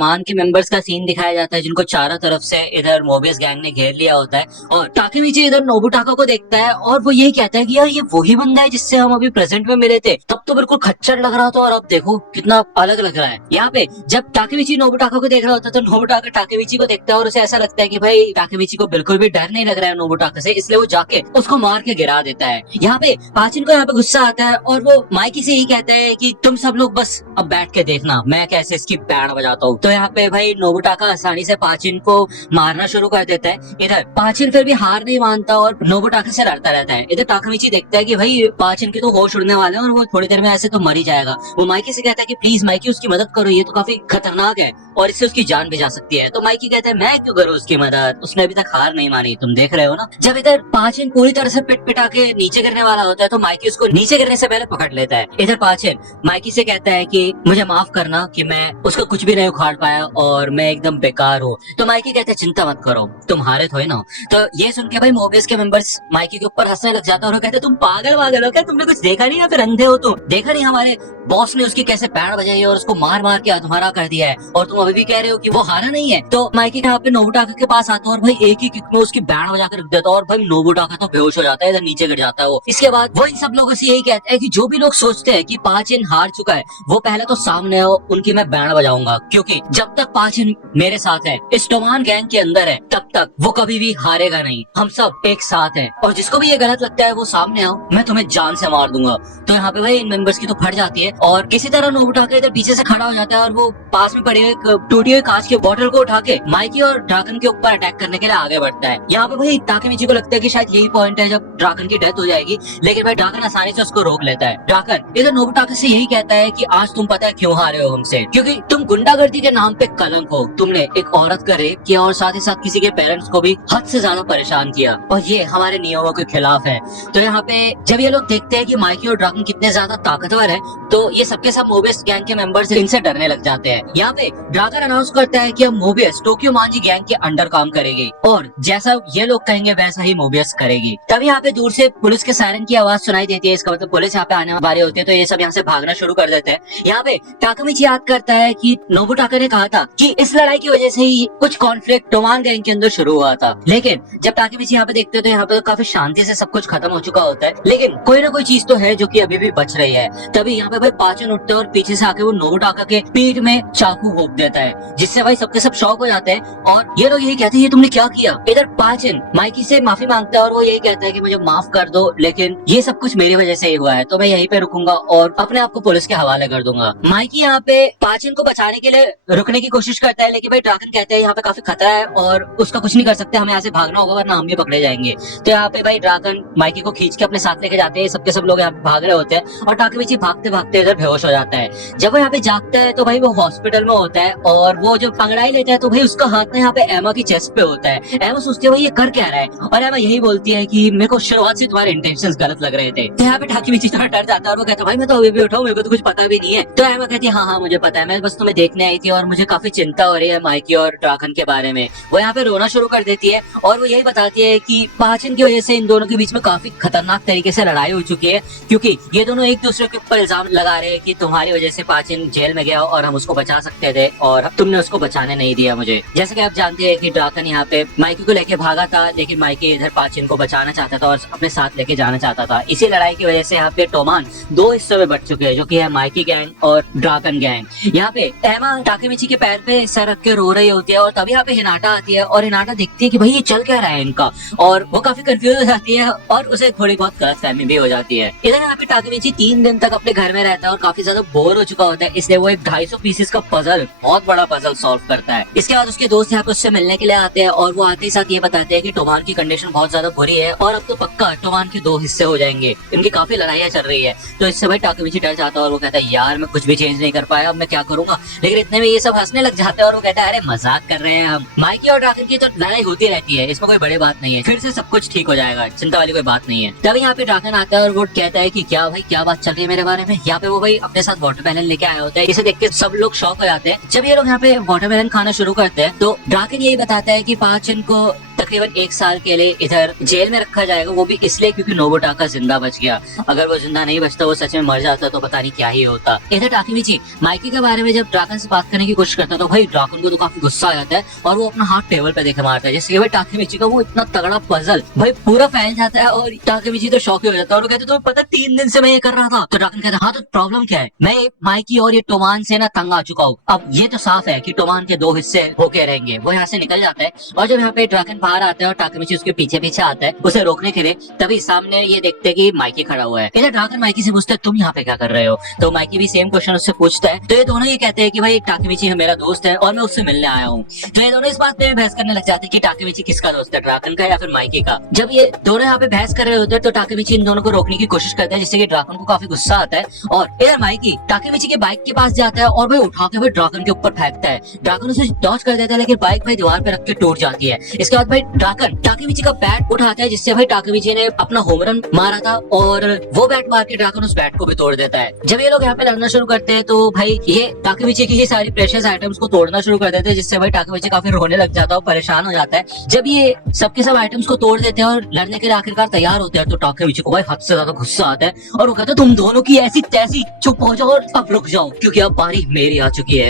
मान के मेंबर्स का सीन दिखाया जाता है जिनको चारों तरफ से इधर मोबियस गैंग ने घेर लिया होता है और टाकेमिची इधर नोबुटाका को देखता है और वो यही कहता है कि यार ये वही बंदा है जिससे हम अभी प्रेजेंट में मिले थे। तब तो बिल्कुल खच्चर लग रहा था और अब देखो कितना अलग लग रहा है। यहाँ पे जब टाकेमिची नोबुटाका को देख रहा होता है तो नोबुटाका टाकेमिची को देखता है और उसे ऐसा लगता है कि भाई टाकेमिची को बिल्कुल भी डर नहीं लग रहा है नोबुटाका से, इसलिए वो जाके उसको मार के गिरा देता है। यहाँ पे पाचिन को यहाँ पे गुस्सा आता है और वो माइकी से यही कहता है कि तुम सब लोग बस अब बैठ के देखना मैं कैसे इसकी बैंड बजाता हूँ। तो यहाँ पे भाई नोबुटाका आसानी से पाचिन को मारना शुरू कर देता है। इधर पाचिन फिर भी हार नहीं मानता और नोबुटाका से लड़ता रहता है। इधर टाकामिची देखता है कि भाई पाचिन के तो होश उड़ने वाले हैं और वो थोड़ी देर में ऐसे तो मर ही जाएगा। वो माइकी से कहता है कि प्लीज माइकी उसकी मदद करो, ये तो काफी खतरनाक है और इससे उसकी जान भी जा सकती है। तो माइकी कहता है मैं क्यों करूँ उसकी मदद, उसने अभी तक हार नहीं मानी, तुम देख रहे हो ना। जब इधर पाचिन पूरी तरह से पिट पिटा के नीचे गिरने वाला होता है तो माइकी उसको नीचे गिरने से पहले पकड़ लेता है। इधर पाचिन माइकी से कहता है कि मुझे माफ करना कि मैं उसको कुछ भी नहीं उखाड़ पाया और मैं एकदम बेकार हूँ। तो माइकी कहते हैं चिंता मत करो, तुम हारे थोड़े ना। तो ये सुन के भाई मोबियस के मेंबर्स माइकी के ऊपर हंसने लग जाता है और कहते तुम पागल वागल हो क्या, तुमने कुछ देखा नहीं या फिर अंधे हो तुम, देखा नहीं हमारे बॉस ने उसकी कैसे बैंड बजाई है और उसको मार मार के अधमरा कर दिया है और तुम अभी भी कह रहे हो कि वो हारा नहीं है। तो माइकी यहाँ पे नोबुटाका के पास आता है और भाई एक ही किक में उसकी बैंड बजा कर रख देता है और भाई नोबुटाका तो बेहोश हो जाता है, इधर नीचे गिर जाता है वो। इसके बाद वो इन सब लोगों से यही कहता है कि जो भी लोग सोचते हैं कि पाचिन हार चुका है वो पहले तो सामने आओ, उनकी मैं बैंड बजाऊंगा, क्योंकि जब तक पाचिन मेरे साथ है, इस टोमान गैंग के अंदर है, तब तक वो कभी भी हारेगा नहीं। हम सब एक साथ हैं और जिसको भी ये गलत लगता है वो सामने आओ, मैं तुम्हें जान से मार दूंगा। तो यहाँ पे भाई इन मेंबर्स की तो फट जाती है और किसी तरह नोबुटाका इधर पीछे से खड़ा हो जाता है और वो पास में पड़े हुए टूटी हुई कांच के बोतल को उठा के माइकी और ड्राकन के ऊपर अटैक करने के लिए आगे बढ़ता है। यहाँ पे भाई टाकेमिची को लगता है कि शायद यही पॉइंट है जब ड्राकन की डेथ हो जाएगी, लेकिन भाई ड्राकन आसानी से उसको रोक लेता है। ड्राकन इधर नोबुटाका से यही कहता है कि आज तुम पता है क्यों हारे हो हमसे, क्योंकि तुम गुंडागर्दी के नाम पे कलंक हो, तुमने एक औरत का रेप किया और साथ ही साथ किसी के पेरेंट्स को भी हद से ज्यादा परेशान किया और ये हमारे नियमों के खिलाफ है। तो यहाँ पे जब ये लोग देखते हैं कि माइकी और ड्राकन कितने ज्यादा ताकतवर है तो ये सबके सब मोबियस गैंग के मेंबर्स इनसे डरने लग जाते हैं। यहाँ पे ड्राकन अनाउंस करता है कि अब मोबियस टोक्यो मांजी गैंग के अंडर काम करेगी और जैसा ये लोग कहेंगे वैसा ही मोबियस करेगी। तभी यहाँ पे दूर से पुलिस के सायरन की आवाज सुनाई देती है, इसका मतलब पुलिस यहाँ पे आने वाली होती है। तो ये सब यहाँ से भागना शुरू कर देते हैं। यहाँ पे टाकामिची याद करता है कि नोबुटाका ने कहा था कि इस लड़ाई की वजह से ही कुछ कॉन्फ्लिक्ट टोमान गैंग के अंदर शुरू हुआ था, लेकिन जब टाकामिची यहाँ पे देखते हैं तो यहाँ पे तो काफी शांति से सब कुछ खत्म हो चुका होता है, लेकिन कोई ना कोई चीज तो है जो कि अभी भी बच रही है। तभी यहाँ पे भाई पाचन उठते हैं और पीछे से आके वो नोबुटाका के पीठ में चाकू घोंप देता है, जिससे भाई सबके सब शॉक हो जाते हैं और ये लोग यही कहते हैं ये तुमने क्या किया। इधर पाचन माइकी से माफी मांगता है और वो यही कहता है कि मुझे माफ कर दो, लेकिन ये सब कुछ मेरी वजह से ही हुआ है, तो मैं यहीं पे रुकूंगा और अपने आप को पुलिस के हवाले कर दूंगा। माइकी यहाँ पे पाचन को बचाने के लिए रुकने की कोशिश करता है, लेकिन भाई ड्राकन कहते हैं यहाँ पे काफी खतरा है और उसका कुछ नहीं कर सकते, हमें यहाँ से भागना होगा वरना हम भी पकड़े जाएंगे। तो यहाँ पे भाई ड्राकन माइकी को खींच के अपने साथ लेके जाते हैं, सबके सब लोग यहाँ पे भाग रहे होते हैं और टाकेमिची भागते भागते इधर बेहोश हो जाता है। जब वो यहाँ पे जागता है तो भाई वो हॉस्पिटल में होता है और वो जो अंगड़ाई लेता है तो भाई उसका हाथ ना यहाँ पे एमा की चेस्ट पे होता है। एमा सोचती है भाई ये कर क्या रहा है और एमा यही बोलती है कि मेरे को शुरुआत से तुम्हारे इंटेंशंस गलत लग रहे थे। तो यहाँ पे टाकेमिची थोड़ा डर जाता है और वो कहता है भाई मैं तो अभी भी उठाऊं, मेरे को तो कुछ पता भी नहीं है। तो एमा कहती है हाँ मुझे पता है, मैं बस तुम्हें देखने आई थी और मुझे काफी चिंता हो रही है माइकी और ड्राकन के बारे में। वो यहाँ पे रोना शुरू कर देती है और वो यही बताती है कि पाचन की वजह से इन दोनों के बीच में काफी खतरनाक तरीके से लड़ाई हो चुकी है, क्योंकि ये दोनों एक दूसरे के ऊपर इल्जाम लगा रहे हैं कि तुम्हारी वजह से पाचन जेल में गया और हम उसको बचा सकते थे और तुमने उसको बचाने नहीं दिया मुझे। जैसे कि आप जानते हैं कि ड्राकन यहाँ पे माइकी को लेके भागा था, लेकिन माइकी इधर पाचन को बचाना चाहता था और अपने साथ लेके जाना चाहता था। इसी लड़ाई की वजह से यहाँ पे टोमान दो हिस्सों में बट चुके हैं, जो कि है माइकी गैंग और ड्राकन गैंग। यहाँ पे एमा टाकेमिची के पैर पे सर रख के रो रही होती है और तभी यहाँ पे हिनाटा आती है और हिनाटा देखती है कि भाई ये चल क्या रहा है इनका, और वो काफी कंफ्यूज हो जाती है और उसे थोड़ी बहुत गलतफहमी भी हो जाती है। इधर यहाँ पे टाकेमिची 3 दिन तक अपने घर में रहता है और काफी ज्यादा बोर हो चुका होता है, इसलिए वो एक 250 पीसेस का पजल, बहुत बड़ा पजल सॉल्व करता है। इसके बाद उसके दोस्त यहाँ पे उससे मिलने के लिए आते हैं और वो आते ही साथ ये बताते हैं कि टोमान की कंडीशन बहुत ज्यादा बुरी है और अब तो पक्का टोमान के 2 हिस्से हो जाएंगे, इनकी काफी लड़ाइयाँ चल रही है। तो इससे भाई टाकेमिची डर जाता है और वो कहता है यार मैं कुछ भी चेंज नहीं कर पाया, अब मैं क्या करूंगा। लेकिन इतने में ये सब हंसने लग जाते हैं और वो कहता है अरे मजाक कर रहे हैं हम, माइकी और ड्राकन की तो लड़ाई होती रहती है, इसमें कोई बड़ी बात नहीं है, फिर से सब कुछ ठीक हो जाएगा, चिंता वाली कोई बात नहीं है। तभी यहाँ पे ड्राकन आता है और वो कहता है कि क्या भाई क्या बात चल रही है मेरे बारे में। यहाँ पे वो भाई अपने साथ वाटरमेलन लेके आया होता है, इसे देख के सब लोग शॉक हो जाते हैं। जब ये लोग यहाँ पे वाटरमेलन खाना शुरू करते हैं तो ड्राकन यही बताता है कि पाचन को तकरीबन 1 साल के लिए इधर जेल में रखा जाएगा, वो भी इसलिए क्योंकि नोबुटाका जिंदा बच गया। अगर वो जिंदा नहीं बचता, वो सच में मर जाता तो पता नहीं क्या ही होता। इधर टाकेमिची माइकी के बारे में जब ड्रैगन से बात करने की कोशिश करता है तो भाई ड्रैगन को तो काफी गुस्सा आ जाता है और वो अपना हाथ टेबल पे देके मारता है, जिससे भाई टाकेमिची का वो इतना तगड़ा पजल भाई पूरा फैल जाता है और टाकेमिची तो शॉक हो जाता है और वो कहते तुम्हें पता 3 दिन से मैं ये कर रहा था। तो ड्रैगन कहता है हाँ तो प्रॉब्लम क्या है, मैं माइकी और ये टोमान से ना तंग आ चुका हूँ, अब ये तो साफ है कि टोमान के 2 हिस्से होके रहेंगे। वो यहाँ से निकल जाता है और जब यहाँ पे ड्रैगन बाहर आता है और टाकेमिची उसके पीछे पीछे आता है उसे रोकने के लिए, तभी सामने ये देखते हैं कि माइकी खड़ा हुआ है। इधर ड्रैगन माइकी से पूछता है तुम यहाँ पे क्या कर रहे हो, तो माइकी भी सेम क्वेश्चन उससे पूछता है। तो ये दोनों ये कहते हैं कि भाई टाकेमिची मेरा दोस्त है और मैं उससे मिलने आया हूँ। तो ये दोनों इस बात पे बहस करने लग जाते हैं कि टाकेमिची किसका दोस्त है, ड्रैगन का या फिर माइकी का। जब ये दोनों यहाँ पे बहस कर रहे होते हैं तो टाकेमिची इन दोनों को रोकने की कोशिश करता है, जिससे कि ड्रैगन को काफी गुस्सा आता है और इधर माइकी टाकेमिची के बाइक के पास जाता है और भाई उठा के भाई ड्रैगन के ऊपर फेंकता है। ड्रैगन उसे डॉज कर देता है लेकिन बाइक भाई दीवार पे रख के टूट जाती है। इसके बाद भाई ड्रैगन टाकेमिची का बैट उठाता है, जिससे भाई टाकेमिची ने अपना होम रन मारा था और वो बैट मार के ड्रैगन उस बैट को भी तोड़ देता है। जब ये लोग यहाँ पे लड़ना शुरू करते हैं तो भाई ये टाकेमिची की ही सारी प्रेशियस आइटम्स को तोड़ना शुरू कर देते हैं, जिससे भाई टाकेमिची काफी रोने लग जाता है और परेशान हो जाता है। जब ये सबके सब आइटम्स को तोड़ देते हैं और लड़ने के लिए आखिरकार तैयार होते हैं तो टाकेमिची को भाई हद से ज्यादा गुस्सा आता है और वो कहता है तुम दोनों की ऐसी तैसी, चुप हो जाओ और अब रुक जाओ क्योंकि अब बारी मेरी आ चुकी है।